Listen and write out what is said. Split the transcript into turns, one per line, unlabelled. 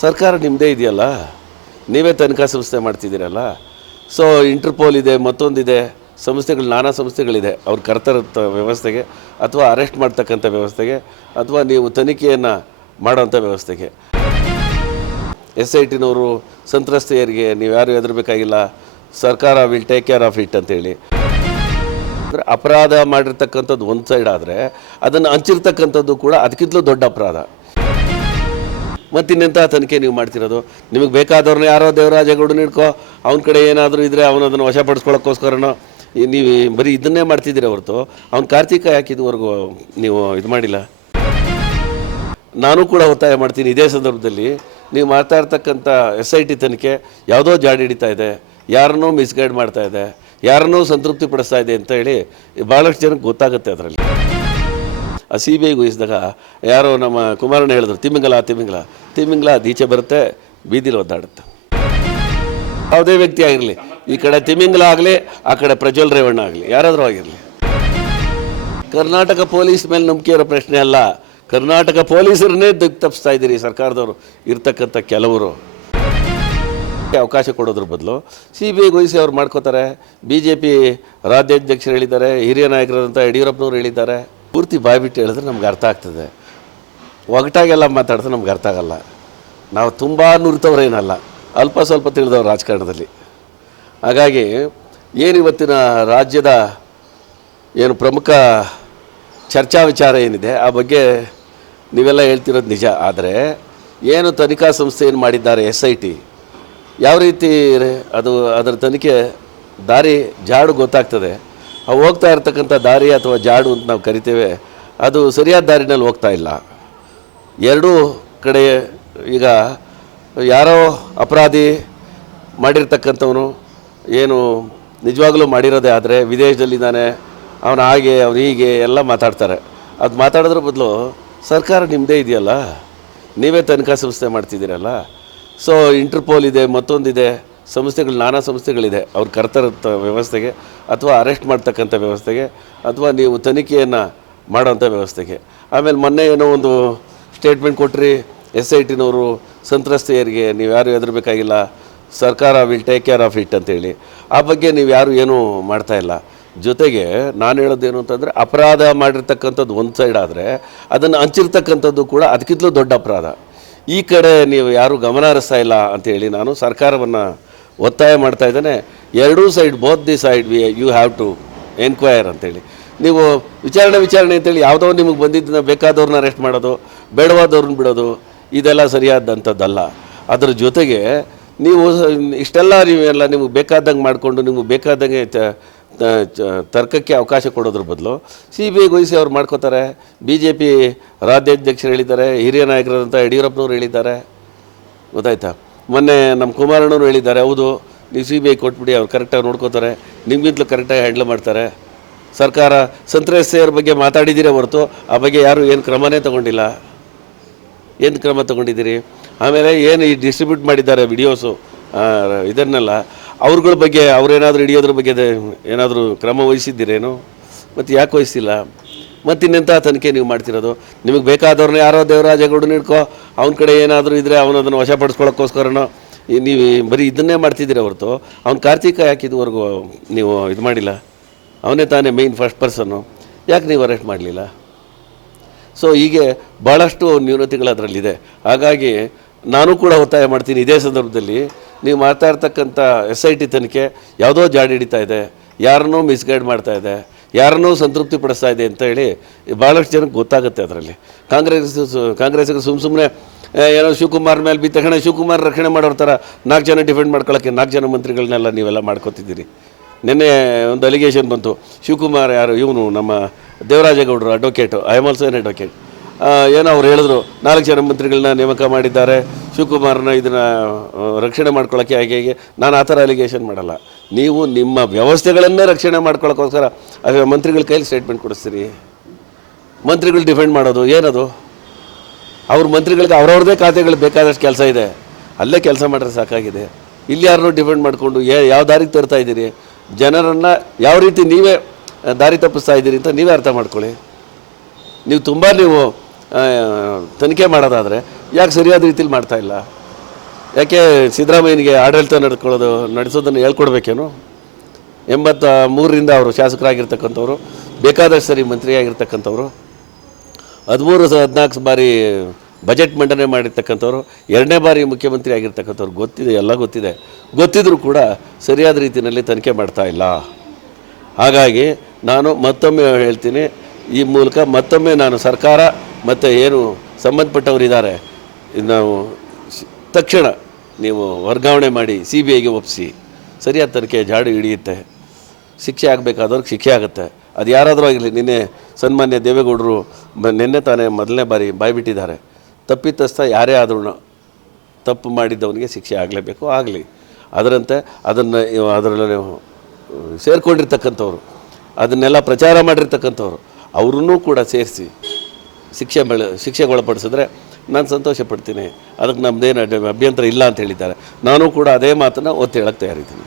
ಸರ್ಕಾರ ನಿಮ್ಮದೇ ಇದೆಯಲ್ಲ? ನೀವೇ ತನಿಖಾ ಸಂಸ್ಥೆ ಮಾಡ್ತಿದ್ದೀರಲ್ಲ? ಸೊ ಇಂಟರ್ಪೋಲ್ ಇದೆ, ಮತ್ತೊಂದಿದೆ, ಸಂಸ್ಥೆಗಳು, ನಾನಾ ಸಂಸ್ಥೆಗಳಿದೆ. ಅವ್ರು ಕರ್ತರತ್ತ ವ್ಯವಸ್ಥೆಗೆ ಅಥವಾ ಅರೆಸ್ಟ್ ಮಾಡ್ತಕ್ಕಂಥ ವ್ಯವಸ್ಥೆಗೆ ಅಥವಾ ನೀವು ತನಿಖೆಯನ್ನು ಮಾಡೋಂಥ ವ್ಯವಸ್ಥೆಗೆ. ಎಸ್ ಐ ಟಿನವರು ಸಂತ್ರಸ್ತೆಯರಿಗೆ ನೀವು ಯಾರು ಹೆದರಬೇಕಾಗಿಲ್ಲ. ಸರ್ಕಾರ will take care of it ಅಂತೇಳಿ. ಅಂದರೆ ಅಪರಾಧ ಮಾಡಿರ್ತಕ್ಕಂಥದ್ದು ಒಂದು ಸೈಡ್ ಆದರೆ ಅದನ್ನು ಹಂಚಿರ್ತಕ್ಕಂಥದ್ದು ಕೂಡ ಅದಕ್ಕಿಂತಲೂ ದೊಡ್ಡ ಅಪರಾಧ. ಮತ್ತಿನ್ನೆಂಥ ತನಿಖೆ ನೀವು ಮಾಡ್ತಿರೋದು? ನಿಮಗೆ ಬೇಕಾದವ್ರನ್ನ ಯಾರೋ ದೇವರಾಜಗೌಡನ ಹಿಡ್ಕೊ, ಅವನ ಕಡೆ ಏನಾದರೂ ಇದ್ದರೆ ಅವನು ಅದನ್ನು ವಶಪಡಿಸ್ಕೊಳ್ಳೋಕ್ಕೋಸ್ಕರನೋ ನೀವು ಬರೀ ಇದನ್ನೇ ಮಾಡ್ತಿದ್ದೀರ ಹೊರತು, ಅವ್ನು ಕಾರ್ತಿಕ ಯಾಕೆ ಇದುವರೆಗೂ ನೀವು ಇದು ಮಾಡಿಲ್ಲ? ನಾನು ಕೂಡ ಒತ್ತಾಯ ಮಾಡ್ತೀನಿ ಇದೇ ಸಂದರ್ಭದಲ್ಲಿ. ನೀವು ಮಾಡ್ತಾ ಇರ್ತಕ್ಕಂಥ ಎಸ್ ಐ ಟಿ ತನಿಖೆ ಯಾವುದೋ ಜಾಡಿ ಹಿಡಿತಾ ಇದೆ, ಯಾರನ್ನೂ ಮಿಸ್ಗೈಡ್ ಮಾಡ್ತಾ ಇದೆ, ಯಾರನ್ನೂ ಸಂತೃಪ್ತಿ ಪಡಿಸ್ತಾ ಇದೆ ಅಂತ ಹೇಳಿ ಭಾಳಷ್ಟು ಜನಕ್ಕೆ ಗೊತ್ತಾಗುತ್ತೆ ಅದರಲ್ಲಿ. ಆ ಸಿ ಬಿ ಯಾರೋ ನಮ್ಮ ಕುಮಾರಣ್ಣ ಹೇಳಿದ್ರು ತಿಮ್ಮಿಂಗಲ ತಿಮ್ಮಿಂಗಲ ತಿಮ್ಮಿಂಗಲ ದೀಚೆ ಬರುತ್ತೆ, ಬೀದಿಲಿ ಒದ್ದಾಡುತ್ತೆ. ಯಾವುದೇ ವ್ಯಕ್ತಿ ಆಗಿರಲಿ, ಈ ಕಡೆ ತಿಮಿಂಗಲ ಆಗಲಿ, ಆ ಕಡೆ ಪ್ರಜ್ವಲ್ ರೇವಣ್ಣ ಆಗಲಿ, ಯಾರಾದರೂ ಆಗಿರಲಿ. ಕರ್ನಾಟಕ ಪೊಲೀಸ್ ಮೇಲೆ ನಂಬಿಕೆ ಇರೋ ಪ್ರಶ್ನೆ ಅಲ್ಲ, ಕರ್ನಾಟಕ ಪೊಲೀಸರನ್ನೇ ದಿಕ್ ತಪ್ಪಿಸ್ತಾ ಇದ್ದೀರಿ ಸರ್ಕಾರದವರು, ಇರ್ತಕ್ಕಂಥ ಕೆಲವರು. ಅವಕಾಶ ಕೊಡೋದ್ರ ಬದಲು ಸಿ ಬಿ ಐ ವಹಿಸಿ ಅವ್ರು ಮಾಡ್ಕೋತಾರೆ. ಬಿ ಜೆ ಪಿ ರಾಜ್ಯಾಧ್ಯಕ್ಷರು ಹೇಳಿದ್ದಾರೆ, ಹಿರಿಯ ನಾಯಕರಾದಂಥ ಯಡಿಯೂರಪ್ಪನವರು ಹೇಳಿದ್ದಾರೆ. ಪೂರ್ತಿ ಬಾಯ್ಬಿಟ್ಟು ಹೇಳಿದ್ರೆ ನಮ್ಗೆ ಅರ್ಥ ಆಗ್ತದೆ. ಒಗಟಾಗೆಲ್ಲ ಮಾತಾಡಿದ್ರೆ ನಮ್ಗೆ ಅರ್ಥ ಆಗಲ್ಲ. ನಾವು ತುಂಬ ನುರಿತವ್ರೇನಲ್ಲ. ಅಲ್ಪ ಸ್ವಲ್ಪ ತಿಳಿದವ್ರು ರಾಜಕಾರಣದಲ್ಲಿ. ಹಾಗಾಗಿ ಏನು ಇವತ್ತಿನ ರಾಜ್ಯದ ಏನು ಪ್ರಮುಖ ಚರ್ಚಾ ವಿಚಾರ ಏನಿದೆ, ಆ ಬಗ್ಗೆ ನೀವೆಲ್ಲ ಹೇಳ್ತಿರೋದು ನಿಜ. ಆದರೆ ಏನು ತನಿಖಾ ಸಂಸ್ಥೆ ಏನು ಮಾಡಿದ್ದಾರೆ, ಎಸ್ ಐ ಟಿ? ಯಾವ ರೀತಿ ಅದು ಅದರ ತನಿಖೆ ದಾರಿ, ಜಾಡು ಗೊತ್ತಾಗ್ತದೆ. ಆ ಹೋಗ್ತಾ ಇರ್ತಕ್ಕಂಥ ದಾರಿ ಅಥವಾ ಜಾಡು ಅಂತ ನಾವು ಕರಿತೇವೆ, ಅದು ಸರಿಯಾದ ದಾರಿನಲ್ಲಿ ಹೋಗ್ತಾ ಇಲ್ಲ. ಎರಡೂ ಕಡೆ ಈಗ ಯಾರೋ ಅಪರಾಧಿ ಮಾಡಿರ್ತಕ್ಕಂಥವನು, ಏನು ನಿಜವಾಗ್ಲೂ ಮಾಡಿರೋದೇ ಆದರೆ ವಿದೇಶದಲ್ಲಿದ್ದಾನೆ ಅವನು ಹಾಗೆ, ಅವನು ಹೀಗೆ ಎಲ್ಲ ಮಾತಾಡ್ತಾರೆ. ಅದು ಮಾತಾಡೋದ್ರ ಬದಲು ಸರ್ಕಾರ ನಿಮ್ಮದೇ ಇದೆಯಲ್ಲ? ನೀವೇ ತನಿಖಾ ಸಂಸ್ಥೆ ಮಾಡ್ತಿದ್ದೀರಲ್ಲ? ಸೊ ಇಂಟರ್ಪೋಲ್ ಇದೆ, ಮತ್ತೊಂದಿದೆ. ಸಂಸ್ಥೆಗಳು, ನಾನಾ ಸಂಸ್ಥೆಗಳಿದೆ. ಅವ್ರು ಕರ್ತರತ್ತ ವ್ಯವಸ್ಥೆಗೆ ಅಥವಾ ಅರೆಸ್ಟ್ ಮಾಡ್ತಕ್ಕಂಥ ವ್ಯವಸ್ಥೆಗೆ ಅಥವಾ ನೀವು ತನಿಖೆಯನ್ನು ಮಾಡೋಂಥ ವ್ಯವಸ್ಥೆಗೆ. ಆಮೇಲೆ ಮೊನ್ನೆ ಏನೋ ಒಂದು ಸ್ಟೇಟ್ಮೆಂಟ್ ಕೊಟ್ರಿ, ಎಸ್ ಐ ಟಿನವರು ಸಂತ್ರಸ್ತೆಯರಿಗೆ ನೀವು ಯಾರು ಹೆದರಬೇಕಾಗಿಲ್ಲ, ಸರ್ಕಾರ will take care of it ಅಂತೇಳಿ. ಆ ಬಗ್ಗೆ ನೀವು ಯಾರು ಏನೂ ಮಾಡ್ತಾ ಇಲ್ಲ. ಜೊತೆಗೆ ನಾನು ಹೇಳೋದೇನು ಅಂತಂದರೆ, ಅಪರಾಧ ಮಾಡಿರ್ತಕ್ಕಂಥದ್ದು ಒಂದು ಸೈಡ್ ಆದರೆ, ಅದನ್ನು ಹಂಚಿರ್ತಕ್ಕಂಥದ್ದು ಕೂಡ ಅದಕ್ಕಿಂತಲೂ ದೊಡ್ಡ ಅಪರಾಧ. ಈ ಕಡೆ ನೀವು ಯಾರೂ ಗಮನ ಹರಿಸ್ತಾ ಇಲ್ಲ ಅಂತೇಳಿ ನಾನು ಸರ್ಕಾರವನ್ನು ಒತ್ತಾಯ ಮಾಡ್ತಾ ಇದ್ದಾನೆ, ಎರಡೂ side both the side we you have to enquire ಅಂತೇಳಿ. ನೀವು ವಿಚಾರಣೆ ವಿಚಾರಣೆ ಅಂತೇಳಿ ಯಾವುದೋ ನಿಮಗೆ ಬಂದಿದ್ದನ್ನ ಬೇಕಾದವ್ರನ್ನ ಅರೆಸ್ಟ್ ಮಾಡೋದು ಬೇಡವಾದವ್ರನ್ನ ಬಿಡೋದು, ಇದೆಲ್ಲ ಸರಿಯಾದಂಥದ್ದಲ್ಲ ಅದರ ಜೊತೆಗೆ ನೀವು ಇಷ್ಟೆಲ್ಲ ನೀವೆಲ್ಲ ನಿಮಗೆ ಬೇಕಾದಂಗೆ ಮಾಡಿಕೊಂಡು, ನಿಮಗೆ ಬೇಕಾದಂಗೆ ತರ್ಕಕ್ಕೆ ಅವಕಾಶ ಕೊಡೋದ್ರ ಬದಲು ಸಿ ಬಿ ಐ ವಹಿಸಿ ಅವ್ರು ಮಾಡ್ಕೋತಾರೆ. ಬಿ ಜೆ ಪಿ ರಾಜ್ಯಾಧ್ಯಕ್ಷರು ಹೇಳಿದ್ದಾರೆ, ಹಿರಿಯ ನಾಯಕರಾದಂಥ ಯಡಿಯೂರಪ್ಪನವ್ರು ಹೇಳಿದ್ದಾರೆ. ಗೊತ್ತಾಯ್ತಾ? ಮೊನ್ನೆ ನಮ್ಮ ಕುಮಾರಣ್ಣವ್ರು ಹೇಳಿದ್ದಾರೆ, ಹೌದು, ನೀವು ಸಿ ಬಿ ಐ ಕೊಟ್ಬಿಡಿ, ಅವ್ರು ಕರೆಕ್ಟಾಗಿ ನೋಡ್ಕೋತಾರೆ, ನಿಮಗಿಂತಲೂ ಕರೆಕ್ಟಾಗಿ ಹ್ಯಾಂಡಲ್ ಮಾಡ್ತಾರೆ. ಸರ್ಕಾರ ಸಂತ್ರಸ್ತೆಯರ ಬಗ್ಗೆ ಮಾತಾಡಿದ್ದೀರಾ ಹೊರತು, ಆ ಬಗ್ಗೆ ಯಾರೂ ಏನು ಕ್ರಮನೇ ತಗೊಂಡಿಲ್ಲ. ಏನು ಕ್ರಮ ತೊಗೊಂಡಿದ್ದೀರಿ? ಆಮೇಲೆ ಏನು ಈ ಡಿಸ್ಟ್ರಿಬ್ಯೂಟ್ ಮಾಡಿದ್ದಾರೆ ವಿಡಿಯೋಸು ಇದನ್ನೆಲ್ಲ, ಅವ್ರಗಳ ಬಗ್ಗೆ, ಅವ್ರೇನಾದರೂ ಹಿಡಿಯೋದ್ರ ಬಗ್ಗೆ ಏನಾದರೂ ಕ್ರಮ ವಹಿಸಿದ್ದೀರೇನು? ಮತ್ತು ಯಾಕೆ ವಹಿಸಿಲ್ಲ ಮತ್ತಿನ್ನೆಂಥ ತನಿಖೆ ನೀವು ಮಾಡ್ತಿರೋದು? ನಿಮಗೆ ಬೇಕಾದವ್ರನ್ನ ಯಾರೋ ದೇವರಾಜಗೌಡನ ಹಿಡ್ಕೋ, ಅವನ ಕಡೆ ಏನಾದರೂ ಇದ್ದರೆ ಅವನು ಅದನ್ನು ವಶಪಡಿಸ್ಕೊಳ್ಳೋಕ್ಕೋಸ್ಕರನೋ. ನೀವು ಬರೀ ಇದನ್ನೇ ಮಾಡ್ತಿದ್ದೀರಿ ಹೊರತು, ಅವ್ನು ಕಾರ್ತಿಕ ಯಾಕೆ ಇದುವರೆಗೂ ನೀವು ಇದು ಮಾಡಿಲ್ಲ? ಅವನೇ ತಾನೇ ಮೇಯ್ನ್ ಫಸ್ಟ್ ಪರ್ಸನ್ನು ಯಾಕೆ ನೀವು ಅರೆಸ್ಟ್ ಮಾಡಲಿಲ್ಲ? ಸೊ ಹೀಗೆ ಭಾಳಷ್ಟು ನ್ಯೂನತೆಗಳು ಅದರಲ್ಲಿದೆ. ಹಾಗಾಗಿ ನಾನು ಕೂಡ ಒತ್ತಾಯ ಮಾಡ್ತೀನಿ, ಇದೇ ಸಂದರ್ಭದಲ್ಲಿ ನೀವು ಮಾತಾಡ್ತಕ್ಕಂಥ ಎಸ್ ಐ ಟಿ ತನಿಖೆ ಯಾವುದೋ ಜಾಡಿ ಹಿಡಿತಾ ಇದೆ, ಯಾರನ್ನೂ ಮಿಸ್ಗೈಡ್ ಮಾಡ್ತಾ ಇದೆ. ಯಾರನ್ನೋ ಸಂತೃಪ್ತಿ ಪಡಿಸ್ತಾ ಇದೆ ಅಂತ ಹೇಳಿ ಭಾಳಷ್ಟು ಜನಕ್ಕೆ ಗೊತ್ತಾಗುತ್ತೆ ಅದರಲ್ಲಿ. ಕಾಂಗ್ರೆಸ್ ಕಾಂಗ್ರೆಸ್ಗೆ ಸುಮ್ಮ ಸುಮ್ಮನೆ ಏನೋ ಶಿವಕುಮಾರ್ ಮೇಲೆ ಬಿ ತಕ್ಷಣ ಶಿವಕುಮಾರ್ ರಕ್ಷಣೆ ಮಾಡೋರ ಥರ ನಾಲ್ಕು ಜನ ಡಿಫೆಂಡ್ ಮಾಡ್ಕೊಳ್ಳೋಕ್ಕೆ ನಾಲ್ಕು ಜನ ಮಂತ್ರಿಗಳನ್ನೆಲ್ಲ ನೀವೆಲ್ಲ ಮಾಡ್ಕೊತಿದ್ದೀರಿ. ನಿನ್ನೆ ಒಂದು ಅಲಿಗೇಷನ್ ಬಂತು. ಶಿವಕುಮಾರ್ ಯಾರು? ಇವನು ನಮ್ಮ ದೇವರಾಜೇಗೌಡರು advocate I am also an advocate ಏನೋ ಅವ್ರು ಹೇಳಿದ್ರು, ನಾಲ್ಕು ಜನ ಮಂತ್ರಿಗಳನ್ನ ನೇಮಕ ಮಾಡಿದ್ದಾರೆ, ಶಿವಕುಮಾರ್ನ ಇದನ್ನು ರಕ್ಷಣೆ ಮಾಡ್ಕೊಳ್ಳೋಕ್ಕೆ ಹಾಗೆ ಹೇಗೆ. ನಾನು ಆ ಥರ ಅಲಿಗೇಷನ್ ಮಾಡಲ್ಲ. ನೀವು ನಿಮ್ಮ ವ್ಯವಸ್ಥೆಗಳನ್ನೇ ರಕ್ಷಣೆ ಮಾಡ್ಕೊಳ್ಳೋಕ್ಕೋಸ್ಕರ ಅದೇ ಮಂತ್ರಿಗಳ ಕೈಯಲ್ಲಿ ಸ್ಟೇಟ್ಮೆಂಟ್ ಕೊಡಿಸ್ತೀರಿ. ಮಂತ್ರಿಗಳು ಡಿಫೆಂಡ್ ಮಾಡೋದು, ಏನದು? ಅವ್ರ ಮಂತ್ರಿಗಳಿಗೆ ಅವ್ರವ್ರದ್ದೇ ಖಾತೆಗಳು ಬೇಕಾದಷ್ಟು ಕೆಲಸ ಇದೆ. ಅಲ್ಲೇ ಕೆಲಸ ಮಾಡಿದ್ರೆ ಸಾಕಾಗಿದೆ. ಇಲ್ಲಿ ಯಾರನ್ನೂ ಡಿಫೆಂಡ್ ಮಾಡಿಕೊಂಡು ಏ ಯಾವ ದಾರಿಗೆ ತರ್ತಾ ಇದ್ದೀರಿ? ಜನರನ್ನು ಯಾವ ರೀತಿ ನೀವೇ ದಾರಿ ತಪ್ಪಿಸ್ತಾ ಇದ್ದೀರಿ ಅಂತ ನೀವೇ ಅರ್ಥ ಮಾಡ್ಕೊಳ್ಳಿ. ನೀವು ತುಂಬ ನೀವು ತನಿಖೆ ಮಾಡೋದಾದರೆ ಯಾಕೆ ಸರಿಯಾದ ರೀತಿಲಿ ಮಾಡ್ತಾ ಇಲ್ಲ? ಯಾಕೆ ಸಿದ್ದರಾಮಯ್ಯನಿಗೆ ಆಡಳಿತ ನಡ್ಕೊಳ್ಳೋದು, ನಡೆಸೋದನ್ನು ಹೇಳ್ಕೊಡ್ಬೇಕೇನು? ಎಂಬತ್ತ ಮೂರರಿಂದ ಅವರು ಶಾಸಕರಾಗಿರ್ತಕ್ಕಂಥವ್ರು, ಬೇಕಾದಷ್ಟು ಸರಿ ಮಂತ್ರಿಯಾಗಿರ್ತಕ್ಕಂಥವ್ರು, ಹದಿಮೂರು ಹದಿನಾಲ್ಕು ಬಾರಿ ಬಜೆಟ್ ಮಂಡನೆ ಮಾಡಿರ್ತಕ್ಕಂಥವ್ರು, ಎರಡನೇ ಬಾರಿ ಮುಖ್ಯಮಂತ್ರಿ ಆಗಿರ್ತಕ್ಕಂಥವ್ರು ಗೊತ್ತಿದೆ, ಎಲ್ಲ ಗೊತ್ತಿದೆ. ಗೊತ್ತಿದ್ರೂ ಕೂಡ ಸರಿಯಾದ ರೀತಿಯಲ್ಲಿ ತನಿಖೆ ಮಾಡ್ತಾ ಇಲ್ಲ. ಹಾಗಾಗಿ ನಾನು ಮತ್ತೊಮ್ಮೆ ಹೇಳ್ತೀನಿ, ಈ ಮೂಲಕ ಮತ್ತೊಮ್ಮೆ ನಾನು ಸರ್ಕಾರ ಮತ್ತು ಏನು ಸಂಬಂಧಪಟ್ಟವರಿದ್ದಾರೆ ನಾವು ತಕ್ಷಣ ನೀವು ವರ್ಗಾವಣೆ ಮಾಡಿ ಸಿ ಬಿ ಐಗೆ ಒಪ್ಪಿಸಿ. ಸರಿಯಾದ ತನಿಖೆ ಜಾಡು ಹಿಡಿಯುತ್ತೆ. ಶಿಕ್ಷೆ ಆಗಬೇಕಾದವ್ರಿಗೆ ಶಿಕ್ಷೆ ಆಗುತ್ತೆ. ಅದು ಯಾರಾದರೂ ಆಗಲಿ, ನಿನ್ನೆ ಸನ್ಮಾನ್ಯ ದೇವೇಗೌಡರು ಬ- ನಿನ್ನೆ ತಾನೇ ಮೊದಲನೇ ಬಾರಿ ಬಾಯ್ಬಿಟ್ಟಿದ್ದಾರೆ. ತಪ್ಪಿತಸ್ಥ ಯಾರೇ ಆದ್ರೂ ತಪ್ಪು ಮಾಡಿದ್ದವನಿಗೆ ಶಿಕ್ಷೆ ಆಗಲೇಬೇಕು, ಆಗಲಿ. ಅದರಂತೆ ಅದನ್ನು ಅದರಲ್ಲಿ ಸೇರಿಕೊಂಡಿರ್ತಕ್ಕಂಥವ್ರು, ಅದನ್ನೆಲ್ಲ ಪ್ರಚಾರ ಮಾಡಿರ್ತಕ್ಕಂಥವ್ರು, ಅವ್ರನ್ನೂ ಕೂಡ ಸೇರಿಸಿ. ಶಿಕ್ಷೆ ಬೆಳೆ, ಶಿಕ್ಷೆಗೊಳಪಡಿಸಿದ್ರೆ ನಾನು ಸಂತೋಷ ಪಡ್ತೀನಿ ಅದಕ್ಕೆ ನಮ್ಮದೇನು ಅಭ್ಯಂತರ ಇಲ್ಲ ಅಂತ ಹೇಳಿದ್ದಾರೆ. ನಾನು ಕೂಡ ಅದೇ ಮಾತನ್ನು ಒತ್ತಿ ಹೇಳಕ್ಕೆ ತಯಾರಿದ್ದೀನಿ.